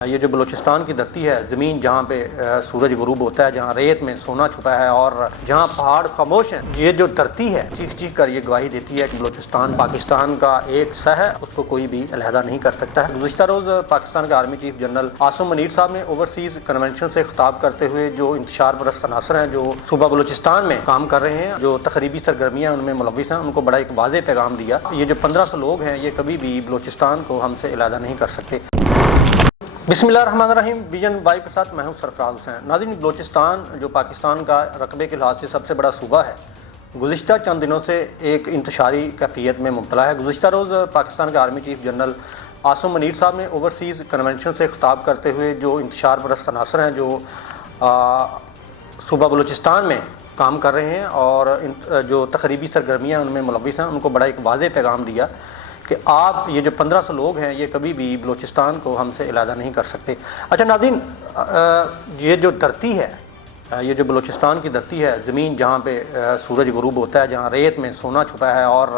یہ جو بلوچستان کی دھرتی ہے، زمین جہاں پہ سورج غروب ہوتا ہے، جہاں ریت میں سونا چھپا ہے اور جہاں پہاڑ خاموش ہیں، یہ جو دھرتی ہے چیخ چیخ کر یہ گواہی دیتی ہے کہ بلوچستان پاکستان کا ایک حصہ ہے، اس کو کوئی بھی علیحدہ نہیں کر سکتا ہے۔ گزشتہ روز پاکستان کے army chief general Asim Munir صاحب نے اوورسیز کنونشن سے خطاب کرتے ہوئے جو انتشار پرست عناصر ہیں جو صوبہ بلوچستان میں کام کر رہے ہیں، جو تخریبی سرگرمیاں ان میں ملوث ہیں، ان کو بڑا ایک واضح پیغام دیا۔ یہ جو 1500 لوگ ہیں یہ کبھی بھی بلوچستان کو ہم سے علیحدہ نہیں کر سکتے۔ بسم اللہ الرحمن الرحیم، ویژن وائی کے ساتھ میں ہوں سرفراز حسین۔ ناظرین، بلوچستان جو پاکستان کا رقبے کے لحاظ سے سب سے بڑا صوبہ ہے، گزشتہ چند دنوں سے ایک انتشاری کیفیت میں مبتلا ہے۔ گزشتہ روز پاکستان کے army chief general Asim Munir صاحب نے اوورسیز کنونشن سے خطاب کرتے ہوئے جو انتشار پرست عناصر ہیں جو صوبہ بلوچستان میں کام کر رہے ہیں اور جو تخریبی سرگرمیاں ان میں ملوث ہیں، ان کو بڑا ایک واضح پیغام دیا کہ آپ یہ جو 1500 لوگ ہیں یہ کبھی بھی بلوچستان کو ہم سے علیحدہ نہیں کر سکتے۔ اچھا ناظرین، یہ جو دھرتی ہے، یہ جو بلوچستان کی دھرتی ہے، زمین جہاں پہ سورج غروب ہوتا ہے، جہاں ریت میں سونا چھپا ہے اور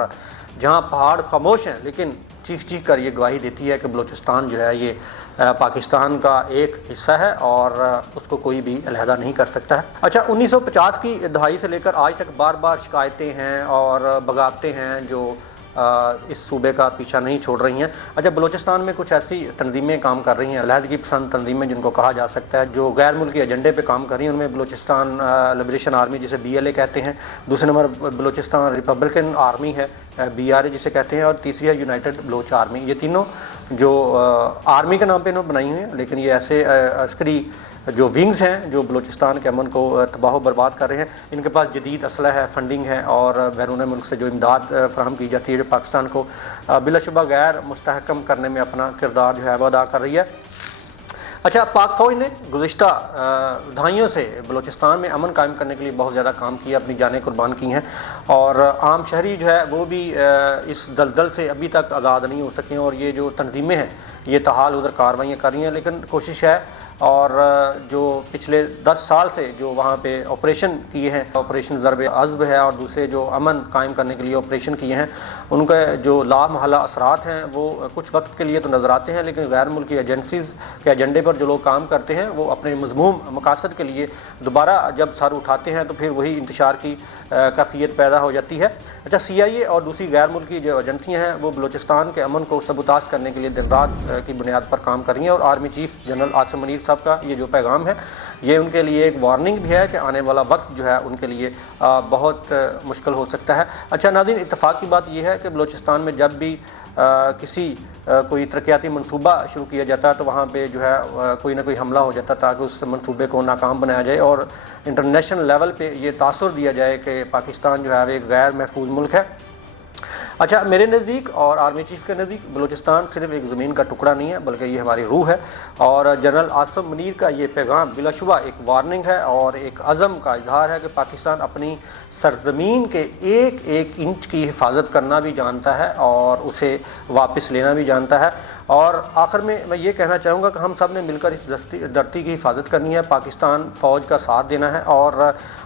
جہاں پہاڑ خاموش ہیں، لیکن چیخ چیخ کر یہ گواہی دیتی ہے کہ بلوچستان جو ہے یہ پاکستان کا ایک حصہ ہے اور اس کو کوئی بھی علیحدہ نہیں کر سکتا ہے۔ اچھا، 1950 کی دہائی سے لے کر آج تک بار بار شکایتیں ہیں اور بغاوتیں ہیں جو اس صوبے کا پیچھا نہیں چھوڑ رہی ہیں۔ اچھا، بلوچستان میں کچھ ایسی تنظیمیں کام کر رہی ہیں، علیحدگی پسند تنظیمیں جن کو کہا جا سکتا ہے، جو غیر ملکی ایجنڈے پہ کام کر رہی ہیں۔ ان میں بلوچستان لبریشن آرمی جسے BLA کہتے ہیں، دوسرے نمبر بلوچستان ریپبلکن آرمی ہے BRA جسے کہتے ہیں، اور تیسری ہے یونائٹڈ بلوچ آرمی۔ یہ تینوں جو آرمی کے نام پہ انہوں نے بنائی ہوئی ہیں، لیکن یہ ایسے عسکری جو ونگز ہیں جو بلوچستان کے امن کو تباہ و برباد کر رہے ہیں۔ ان کے پاس جدید اسلحہ ہے، فنڈنگ ہے اور بیرون ملک سے جو امداد فراہم کی جاتی ہے جو پاکستان کو بلا شبہ غیر مستحکم کرنے میں اپنا کردار جو ہے وہ ادا کر رہی ہے۔ اچھا، پاک فوج نے گزشتہ دہائیوں سے بلوچستان میں امن قائم کرنے کے لیے بہت زیادہ کام کیا، اپنی جانیں قربان کی ہیں، اور عام شہری جو ہے وہ بھی اس دلدل سے ابھی تک آزاد نہیں ہو سکے ہیں، اور یہ جو تنظیمیں ہیں یہ تاحال ادھر کارروائیاں کر رہی ہیں۔ لیکن کوشش ہے، اور جو پچھلے 10 سال سے جو وہاں پہ آپریشن کیے ہیں، آپریشن ضرب عضب ہے اور دوسرے جو امن قائم کرنے کے لیے آپریشن کیے ہیں، ان کے جو لامحالہ اثرات ہیں وہ کچھ وقت کے لیے تو نظر آتے ہیں، لیکن غیر ملکی ایجنسیز کے ایجنڈے پر جو لوگ کام کرتے ہیں وہ اپنے مذموم مقاصد کے لیے دوبارہ جب سر اٹھاتے ہیں تو پھر وہی انتشار کی کیفیت پیدا ہو جاتی ہے۔ اچھا، CIA اور دوسری غیر ملکی جو ایجنسیاں ہیں وہ بلوچستان کے امن کو سبوتاژ کرنے کے لیے دن رات کی بنیاد پر کام کر رہی ہیں، اور army chief general Asim Munir صاحب کا یہ جو پیغام ہے یہ ان کے لیے ایک وارننگ بھی ہے کہ آنے والا وقت جو ہے ان کے لیے بہت مشکل ہو سکتا ہے۔ اچھا ناظرین، اتفاق کی بات یہ ہے کہ بلوچستان میں جب بھی کسی کوئی ترقیاتی منصوبہ شروع کیا جاتا ہے تو وہاں پہ جو ہے کوئی نہ کوئی حملہ ہو جاتا ہے تاکہ اس منصوبے کو ناکام بنایا جائے اور انٹرنیشنل لیول پہ یہ تاثر دیا جائے کہ پاکستان جو ہے ایک غیر محفوظ ملک ہے۔ اچھا، میرے نزدیک اور آرمی چیف کے نزدیک بلوچستان صرف ایک زمین کا ٹکڑا نہیں ہے بلکہ یہ ہماری روح ہے، اور جنرل عاصم منیر کا یہ پیغام بلا شبہ ایک وارننگ ہے اور ایک عزم کا اظہار ہے کہ پاکستان اپنی سرزمین کے ایک ایک انچ کی حفاظت کرنا بھی جانتا ہے اور اسے واپس لینا بھی جانتا ہے۔ اور آخر میں یہ کہنا چاہوں گا کہ ہم سب نے مل کر اس دھرتی کی حفاظت کرنی ہے، پاکستان فوج کا ساتھ دینا ہے اور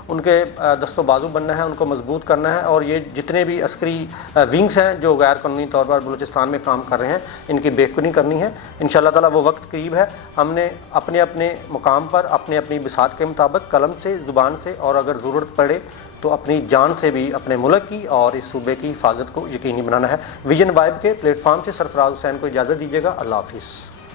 ان کے دست و بازو بننا ہے، ان کو مضبوط کرنا ہے، اور یہ جتنے بھی عسکری ونگز ہیں جو غیر قانونی طور پر بلوچستان میں کام کر رہے ہیں ان کی بےخونی کرنی ہے۔ انشاءاللہ تعالیٰ وہ وقت قریب ہے۔ ہم نے اپنے اپنے مقام پر اپنی اپنی بساط کے مطابق قلم سے، زبان سے، اور اگر ضرورت پڑے تو اپنی جان سے بھی اپنے ملک کی اور اس صوبے کی حفاظت کو یقینی بنانا ہے۔ ویژن وائب کے پلیٹ فارم سے سرفراز حسین کو اجازت دیجیے گا۔ اللہ حافظ۔